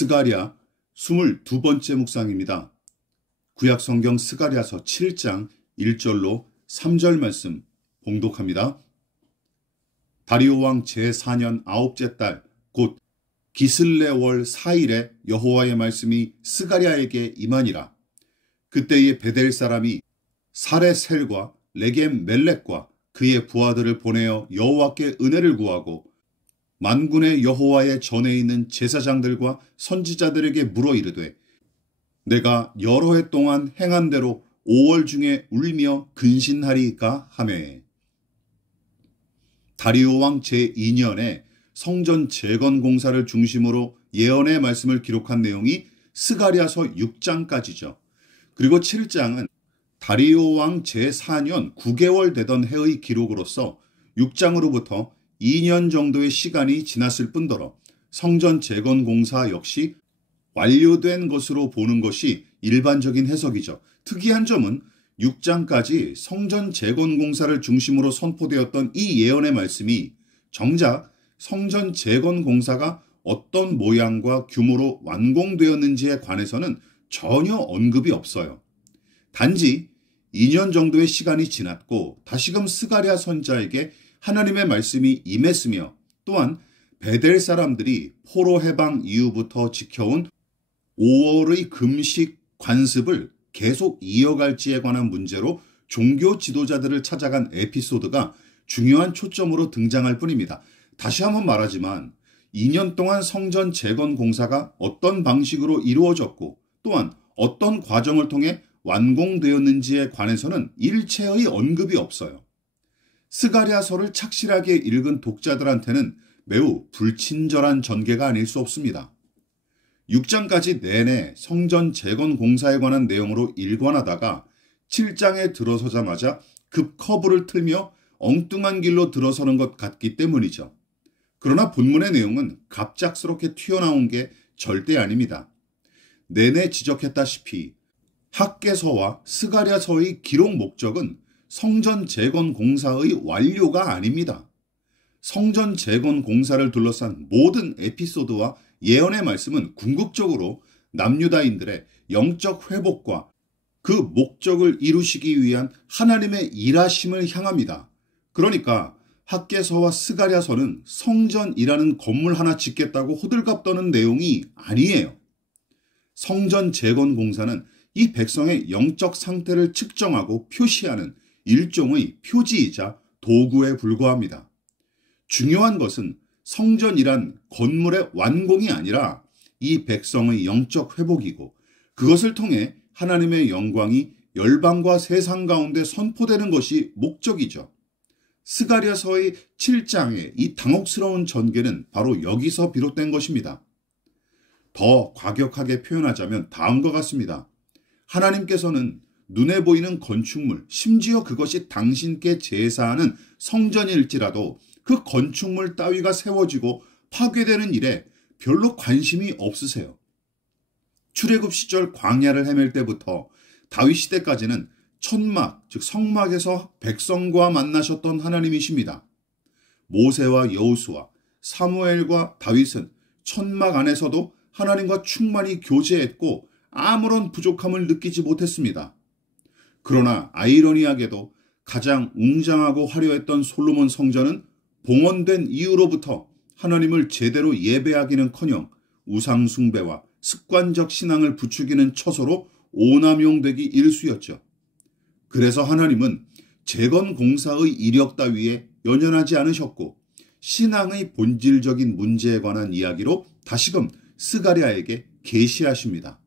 스가랴 22번째 묵상입니다. 구약성경 스가랴서 7장 1절로 3절 말씀 봉독합니다. 다리오 왕 제4년 9째 달 곧 기슬레월 4일에 여호와의 말씀이 스가랴에게 임하니라. 그때에 베델 사람이 사레셀과 레겜 멜렉과 그의 부하들을 보내어 여호와께 은혜를 구하고 만군의 여호와의 전에 있는 제사장들과 선지자들에게 물어 이르되 내가 여러 해 동안 행한 대로 5월 중에 울며 근신하리이까 하매. 다리오 왕 제2년에 성전 재건 공사를 중심으로 예언의 말씀을 기록한 내용이 스가랴서 6장까지죠. 그리고 7장은 다리오 왕 제4년 9개월 되던 해의 기록으로서 6장으로부터 2년 정도의 시간이 지났을 뿐더러 성전 재건 공사 역시 완료된 것으로 보는 것이 일반적인 해석이죠. 특이한 점은 6장까지 성전 재건 공사를 중심으로 선포되었던 이 예언의 말씀이 정작 성전 재건 공사가 어떤 모양과 규모로 완공되었는지에 관해서는 전혀 언급이 없어요. 단지 2년 정도의 시간이 지났고 다시금 스가랴 선자에게 하나님의 말씀이 임했으며 또한 베델 사람들이 포로 해방 이후부터 지켜온 5월의 금식 관습을 계속 이어갈지에 관한 문제로 종교 지도자들을 찾아간 에피소드가 중요한 초점으로 등장할 뿐입니다. 다시 한번 말하지만 2년 동안 성전 재건 공사가 어떤 방식으로 이루어졌고 또한 어떤 과정을 통해 완공되었는지에 관해서는 일체의 언급이 없어요. 스가랴서를 착실하게 읽은 독자들한테는 매우 불친절한 전개가 아닐 수 없습니다. 6장까지 내내 성전 재건 공사에 관한 내용으로 일관하다가 7장에 들어서자마자 급 커브를 틀며 엉뚱한 길로 들어서는 것 같기 때문이죠. 그러나 본문의 내용은 갑작스럽게 튀어나온 게 절대 아닙니다. 내내 지적했다시피 학개서와 스가랴서의 기록 목적은 성전 재건 공사의 완료가 아닙니다. 성전 재건 공사를 둘러싼 모든 에피소드와 예언의 말씀은 궁극적으로 남유다인들의 영적 회복과 그 목적을 이루시기 위한 하나님의 일하심을 향합니다. 그러니까 학개서와 스가랴서는 성전이라는 건물 하나 짓겠다고 호들갑 떠는 내용이 아니에요. 성전 재건 공사는 이 백성의 영적 상태를 측정하고 표시하는 일종의 표지이자 도구에 불과합니다. 중요한 것은 성전이란 건물의 완공이 아니라 이 백성의 영적 회복이고 그것을 통해 하나님의 영광이 열방과 세상 가운데 선포되는 것이 목적이죠. 스가랴서의 7장의 이 당혹스러운 전개는 바로 여기서 비롯된 것입니다. 더 과격하게 표현하자면 다음과 같습니다. 하나님께서는 눈에 보이는 건축물, 심지어 그것이 당신께 제사하는 성전일지라도 그 건축물 따위가 세워지고 파괴되는 일에 별로 관심이 없으세요. 출애굽 시절 광야를 헤맬 때부터 다윗 시대까지는 천막, 즉 성막에서 백성과 만나셨던 하나님이십니다. 모세와 여호수아, 사무엘과 다윗은 천막 안에서도 하나님과 충만히 교제했고 아무런 부족함을 느끼지 못했습니다. 그러나 아이러니하게도 가장 웅장하고 화려했던 솔로몬 성전은 봉헌된 이후로부터 하나님을 제대로 예배하기는커녕 우상 숭배와 습관적 신앙을 부추기는 처소로 오남용되기 일쑤였죠. 그래서 하나님은 재건 공사의 이력 따위에 연연하지 않으셨고 신앙의 본질적인 문제에 관한 이야기로 다시금 스가랴에게 계시하십니다.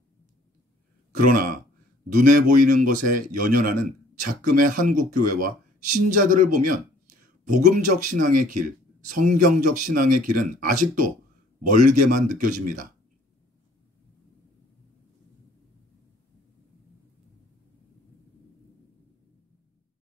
그러나 눈에 보이는 것에 연연하는 작금의 한국교회와 신자들을 보면 복음적 신앙의 길, 성경적 신앙의 길은 아직도 멀게만 느껴집니다.